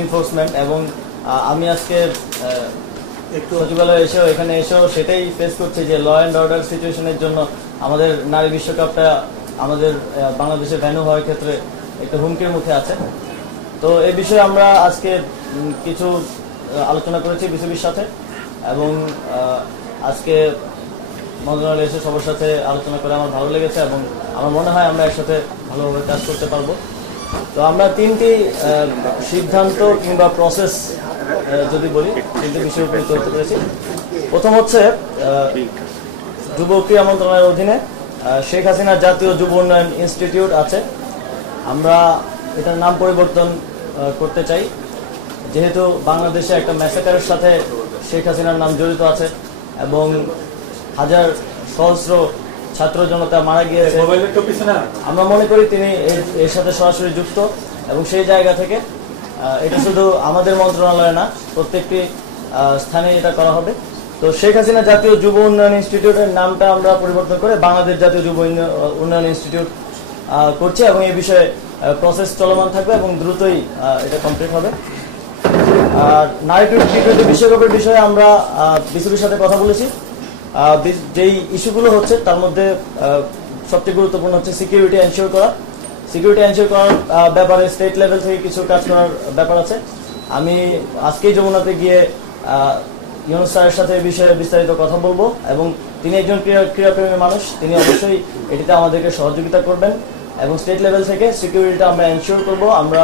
Enforcement এবং আমি আজকে সচিবালয়ে এখানে এসেও সেটাই ফেস করছি যে ল অ্যান্ড অর্ডার সিচুয়েশনের জন্য আমাদের নারী বিশ্বকাপটা আমাদের বাংলাদেশে ভেন্যু হওয়ার ক্ষেত্রে একটা হুমকির মুখে আছে। তো এই বিষয়ে আমরা আজকে কিছু আলোচনা করেছি বিসিবির সাথে এবং আজকে মন্ত্রণালয়ে এসে সবার সাথে আলোচনা করে আমার ভালো লেগেছে এবং আমার মনে হয় আমরা একসাথে ভালোভাবে কাজ করতে পারবো। তো আমরা তিনটি সিদ্ধান্ত কিংবা প্রসেস যদি বলি তিনটি বিষয়ে উপনীত হতে পেরেছি। প্রথম হচ্ছে যুব ক্রীড়া মন্ত্রণালয়ের অধীনে শেখ হাসিনা জাতীয় যুব উন্নয়ন ইনস্টিটিউট আছে, আমরা এটার নাম পরিবর্তন করতে চাই, যেহেতু বাংলাদেশে একটা ম্যাসাকারের সাথে শেখ হাসিনার নাম জড়িত আছে এবং হাজার সহস্র ছাত্র জনতা মারা গিয়েছে। আমরা মনে করি তিনি এর সাথে সরাসরি যুক্ত এবং সেই জায়গা থেকে এটা শুধু আমাদের মন্ত্রণালয়ে না, প্রত্যেকটি স্থানে এটা করা হবে। তো শেখ হাসিনা জাতীয় যুব উন্নয়ন ইনস্টিটিউটের নামটা আমরা পরিবর্তন করে বাংলাদেশ জাতীয় যুব উন্নয়ন ইনস্টিটিউট করছি এবং এই বিষয়ে প্রসেস চলমান থাকবে এবং দ্রুতই এটা কমপ্লিট হবে। আর নারী টি-20 বিশ্বকাপের বিষয়ে আমরা বিসিবির সাথে কথা বলেছি। যেই ইস্যুগুলো হচ্ছে তার মধ্যে সবচেয়ে গুরুত্বপূর্ণ হচ্ছে সিকিউরিটি এনশিওর করার ব্যাপারে স্টেট লেভেল থেকে কিছু কাজ করার ব্যাপার আছে। আমি আজকেই যমুনাতে গিয়ে ইউনুস স্যারের সাথে এই বিষয়ে বিস্তারিত কথা বলবো এবং তিনি একজন ক্রীড়াপ্রেমী মানুষ, তিনি অবশ্যই এটিতে আমাদেরকে সহযোগিতা করবেন এবং স্টেট লেভেল থেকে সিকিউরিটিটা আমরা এনশিওর করব। আমরা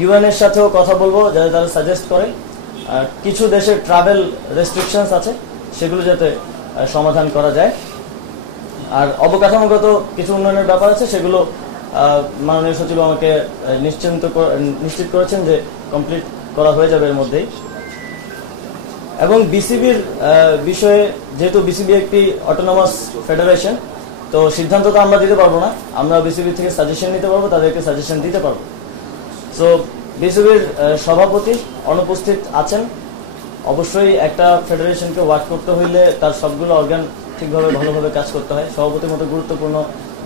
ইউএন এর সাথেও কথা বলবো যাতে তারা সাজেস্ট করে কিছু দেশের ট্রাভেল রেস্ট্রিকশনস আছে সেগুলো যাতে সমাধান করা যায়। আর অবকাঠামোগত কিছু উন্নয়নের ব্যাপার আছে, সেগুলো মাননীয় সচিব আমাকে নিশ্চিত করেছেন যে কমপ্লিট করা হয়ে যাবে এর মধ্যেই। এবং বিসিবির বিষয়ে, যেহেতু বিসিবি একটি অটোনমাস ফেডারেশন, তো সিদ্ধান্ত তো আমরা দিতে পারবো না, আমরা বিসিবি থেকে সাজেশন নিতে পারবো, তাদেরকে সাজেশন দিতে পারবো। সো বিসিবির সভাপতি অনুপস্থিত আছেন। অবশ্যই একটা ফেডারেশনকে ওয়ার্ক করতে হইলে তার সবগুলো অর্গান ঠিকভাবে ভালোভাবে কাজ করতে হয়। সভাপতির মতো গুরুত্বপূর্ণ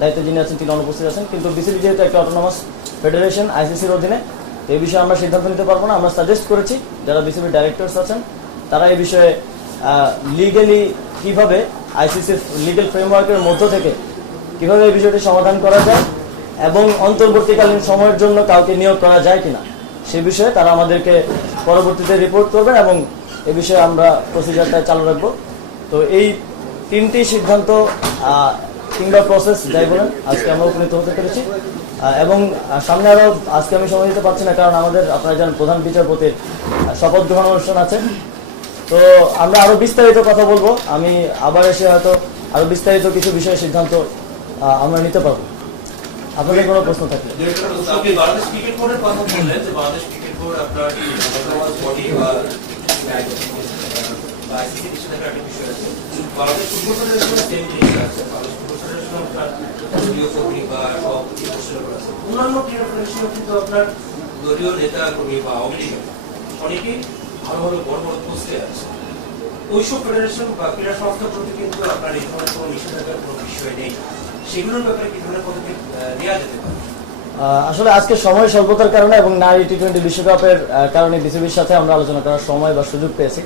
দায়িত্বে যিনি আছেন তিনি অনুপস্থিত আছেন, কিন্তু বিসিবি যেহেতু একটা অটোনমাস ফেডারেশন আইসিসির অধীনে, এই বিষয়ে আমরা সিদ্ধান্ত নিতে পারবো না। আমরা সাজেস্ট করেছি যারা বিসিবির ডাইরেক্টরস আছেন তারা এই বিষয়ে লিগালি কিভাবে আইসিসির লিগাল ফ্রেমওয়ার্কের মধ্য থেকে কিভাবে এই বিষয়টি সমাধান করা যায় এবং অন্তর্বর্তীকালীন সময়ের জন্য কাউকে নিয়োগ করা যায় কিনা সে বিষয়ে তারা আমাদেরকে পরবর্তীতে রিপোর্ট করবেন এবং এ বিষয়ে আমরা প্রসিজারটা চালু রাখবো। তো এই তিনটি সিদ্ধান্ত কিংবা প্রসেস যাই বলেন আজকে আমরা উপনীত হতে পেরেছি এবং সামনে আরো আজকে আমি সময় দিতে পারছি না, কারণ আমাদের আপনারা জানেন প্রধান বিচারপতির শপথ গ্রহণ অনুষ্ঠান আছে। তো আমরা আরো বিস্তারিত কথা বলবো, আমি আবার এসে হয়তো আরো বিস্তারিত কিছু বিষয়ে সিদ্ধান্ত আমরা নিতে পারবো। আপনাদের কোনো প্রশ্ন থাকলে বাংলাদেশ ক্রিকেট বোর্ডের কথা বললেন যে বাংলাদেশ ক্রিকেট বোর্ড আপনার বডি বা আইসিসি ডিসিশনের একটা বিষয় আছে। বাংলাদেশ ফুটবল ফেডারেশনের সেম জিনিস আছে, বাংলাদেশ ফুটবল ফেডারেশন আপনার দলীয় কর্মী বা সভাপতি ঘোষণা করা আছে। অন্যান্য ক্রীড়া ফেডারেশন কিন্তু আপনার দলীয় নেতা কর্মী বা আওয়ামী লীগ অনেকেই ভালো ভালো বড় বড় পোস্টে আছে। ওইসব ফেডারেশন বা ক্রীড়া সংস্থার প্রতি কিন্তু আপনার এই ধরনের কোনো নিষেধাজ্ঞার কোনো বিষয় নেই, সেগুলোর ব্যাপারে কি ধরনের পদক্ষেপ নেওয়া যেতে পারে? আসলে আজকে সময় স্বল্পতার কারণে এবং নারী টি-20 বিশ্বকাপের কারণে বিসিবির সাথে আমরা আলোচনা করার সময় বা সুযোগ পেয়েছি।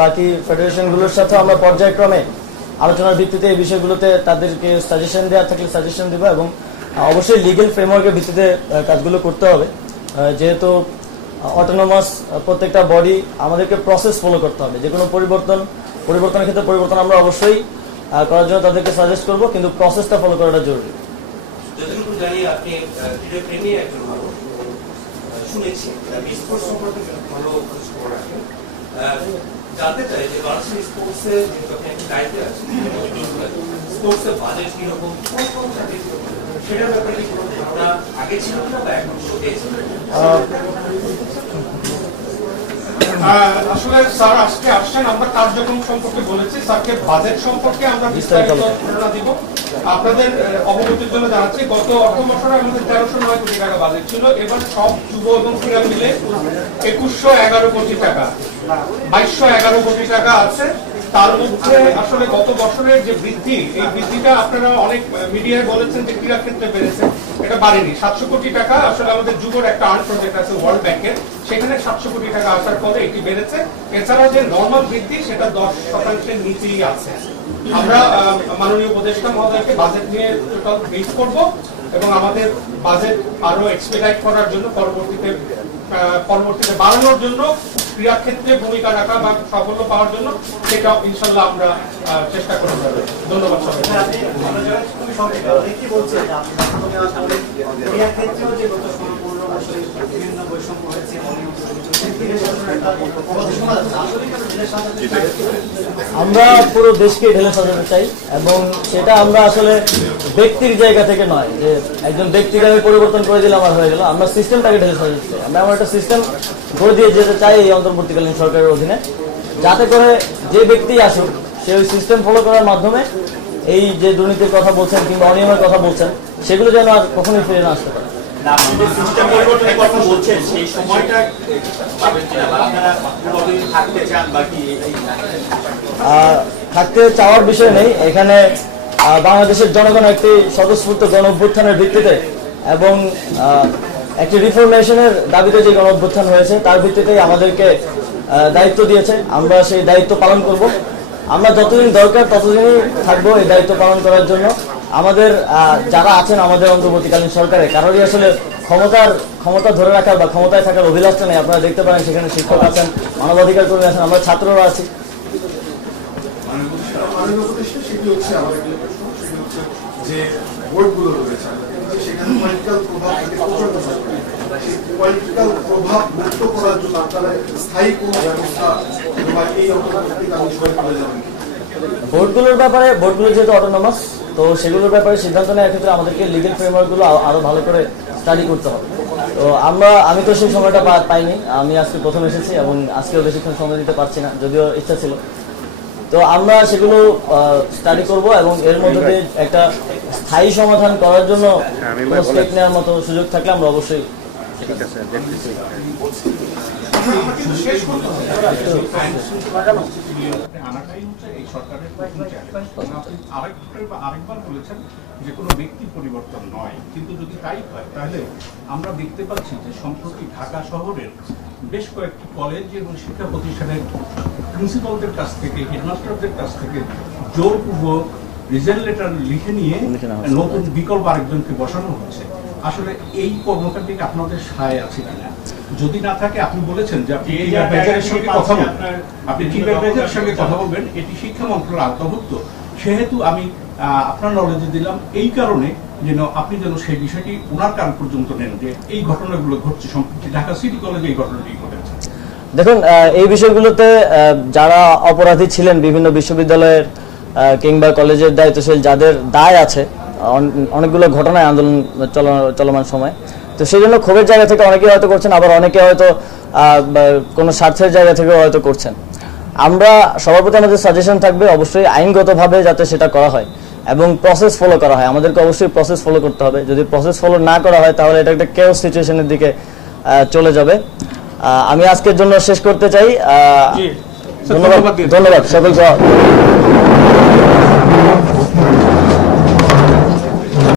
বাকি ফেডারেশনগুলোর সাথে আমরা পর্যায়ক্রমে আলোচনার ভিত্তিতে এই বিষয়গুলোতে তাদেরকে সাজেশন দেওয়ার থাকলে সাজেশন দেবো এবং অবশ্যই লিগেল ফ্রেমওয়ার্কের ভিত্তিতে কাজগুলো করতে হবে। যেহেতু অটোনমাস প্রত্যেকটা বডি, আমাদেরকে প্রসেস ফলো করতে হবে। যে কোনো পরিবর্তনের ক্ষেত্রে পরিবর্তন আমরা অবশ্যই করার জন্য তাদেরকে সাজেস্ট করবো, কিন্তু প্রসেসটা ফলো করাটা জরুরি। যতটুকু জানি আপনি ক্রীড়াপ্রেমী একজন মানুষ, শুনেছি স্পোর্টস সম্পর্কে ভালো খোঁজ রাখেন। জানতে চাই যে বাংলাদেশের স্পোর্টসে যেহেতু আপনি একটা দায়িত্বে আছেন, স্পোর্টসের বাজেট কিরকম, কোন থাকে সেটার ব্যাপারে কি কোনো ধারণা আগে ছিল না বা এখন পেয়েছেন? আসলে স্যার আজকে আসছেন, আমরা কার্যক্রম সম্পর্কে বলেছি, স্যারকে বাজেট সম্পর্কে আমরা বিস্তারিত ধারণা দিব। আপনাদের অবগতির জন্য জানাচ্ছি, গত অর্থ বছরে আমাদের 1309 কোটি টাকা বাজেট ছিল। এবার সব যুব এবং ক্রীড়া মিলে 2111 কোটি টাকা, 2211 কোটি টাকা আছে তার মধ্যে আসলে গত বছরের যে বৃদ্ধি, এই বৃদ্ধিটা আপনারা অনেক মিডিয়ায় বলেছেন যে ক্রীড়া ক্ষেত্রে বেড়েছে, এটা বাড়েনি। 700 কোটি টাকা আসলে আমাদের যুবর একটা আর্ট প্রজেক্ট আছে ওয়ার্ল্ড ব্যাংকের, সেখানে 700 কোটি টাকা আসার পরে এটি বেড়েছে। এছাড়াও যে নর্মাল বৃদ্ধি সেটা 10%-এর নিচেই আছে। আমরা মাননীয় উপদেষ্টা মহোদয়কে বাজেট নিয়ে টোটাল ব্রিফ করব এবং আমাদের বাজেট আরো এক্সপেডাইট করার জন্য পরবর্তীতে বাড়ানোর জন্য, ক্রীড়া ক্ষেত্রে ভূমিকা রাখা বা সাফল্য পাওয়ার জন্য সেটা ইনশাল্লাহ আমরা চেষ্টা করে যাব। ধন্যবাদ সবাইকে। আমরা পুরো দেশকে ঢেলে সাজাতে চাই এবং সেটা আমরা আসলে ব্যক্তির জায়গা থেকে নয় যে একজন ব্যক্তিকে আমি পরিবর্তন করে দিলাম আর হয়ে গেল। আমরা সিস্টেমটাকে ঢেলে সাজাতে চাই। আমরা এমন একটা সিস্টেম করে দিয়ে যেতে চাই এই অন্তর্বর্তীকালীন সরকারের অধীনে, যাতে করে যে ব্যক্তি আসুক সে ওই সিস্টেম ফলো করার মাধ্যমে এই যে দুর্নীতির কথা বলছেন কিংবা অনিয়মের কথা বলছেন সেগুলো যেন আর কখনোই ফিরে না আসতে পারে। থাকতে চাওয়ার বিষয় নেই এখানে। বাংলাদেশের জনগণ একটি স্বতঃস্ফূর্ত গণ অভ্যুত্থানের ভিত্তিতে এবং একটি রিফরমেশনের দাবিতে যে গণ অভ্যুত্থান হয়েছে তার ভিত্তিতেই আমাদেরকে দায়িত্ব দিয়েছে। আমরা সেই দায়িত্ব পালন করব। আমরা যতদিন দরকার ততদিনই থাকবো এই দায়িত্ব পালন করার জন্য। আমাদের যারা আছেন আমাদের অন্তর্বর্তীকালীন সরকারে কারোরই আসলে ক্ষমতা ধরে রাখার বা ক্ষমতায় থাকার অভিলাষটা নেই। আপনারা দেখতে পারেন সেখানে শিক্ষক আছেন, মানবাধিকার কর্মী আছেন, আমরা ছাত্ররা আছি। যে বোর্ডগুলো রয়েছে সেখানে পলিটিক্যাল প্রভাব মুক্ত করার জন্য আপনারা স্থায়ী কোনো ব্যবস্থা বা এই বোর্ডগুলোর ব্যাপারে, বোর্ডগুলো যেহেতু অটোনমাস, তো সেগুলোর ব্যাপারে সিদ্ধান্ত নেওয়ার ক্ষেত্রে আমাদেরকে লিগেল ফ্রেমওয়ার্কগুলো আরো ভালো করে স্টাডি করতে হবে। তো আমি তো সেই সময়টা পাইনি। আমি আজকে প্রথম এসেছি এবং আজকেও বেশিক্ষণ সময় দিতে পারছি না, যদিও ইচ্ছা ছিল। তো আমরা সেগুলো স্টাডি করব এবং এর মধ্যে দিয়ে একটা স্থায়ী সমাধান করার জন্য কোনো স্টেপ নেওয়ার মতো সুযোগ থাকলে আমরা অবশ্যই আরেকবার বলেছেন যে কোনো ব্যক্তি পরিবর্তন নয়, কিন্তু যদি তাই হয় তাহলে আমরা দেখতে পাচ্ছি যে সম্প্রতি ঢাকা শহরের বেশ কয়েকটি কলেজ এবং শিক্ষা প্রতিষ্ঠানের প্রিন্সিপালদের কাছ থেকে, হেডমাস্টারদের কাছ থেকে জোরপূর্বক রিজাইন লেটার লিখে নিয়ে নতুন বিকল্প আরেকজনকে বসানো হচ্ছে। আসলে এই কর্মকাণ্ডে আপনাদের সায় আছে কিনা? যদি না থাকে, আপনি বলেছেন যে আপনি টিবের সঙ্গে কথা বলবেন, আপনি টিবের সঙ্গে কথা বলবেন, এটি শিক্ষা মন্ত্রণালয়ের আওতাভুক্ত। সেহেতু আমি আপনার নলেজে দিলাম এই কারণে যেন আপনি যেন সেই বিষয়টি ওনার কান পর্যন্ত নেন যে এই ঘটনাগুলো ঘটছে, সম্প্রতি ঢাকা সিটি কলেজে এই ঘটনাটি ঘটেছে। দেখুন, এই বিষয়গুলোতে যারা অপরাধী ছিলেন বিভিন্ন বিশ্ববিদ্যালয়ের কিংবা কলেজের দায়িত্বশীল যাদের দায় আছে অনেকগুলো ঘটনায় আন্দোলন চলমান সময়, তো সেই জন্য ক্ষোভের জায়গা থেকে অনেকে হয়তো করছেন, আবার অনেকে হয়তো কোনো স্বার্থের জায়গা থেকেও হয়তো করছেন। আমরা সবার প্রতি আমাদের সাজেশন থাকবে অবশ্যই আইনগতভাবে যাতে সেটা করা হয় এবং প্রসেস ফলো করা হয়। আমাদেরকে অবশ্যই প্রসেস ফলো করতে হবে। যদি প্রসেস ফলো না করা হয় তাহলে এটা একটা কেওস সিচুয়েশনের দিকে চলে যাবে। আমি আজকের জন্য শেষ করতে চাই। ধন্যবাদ সকলকে।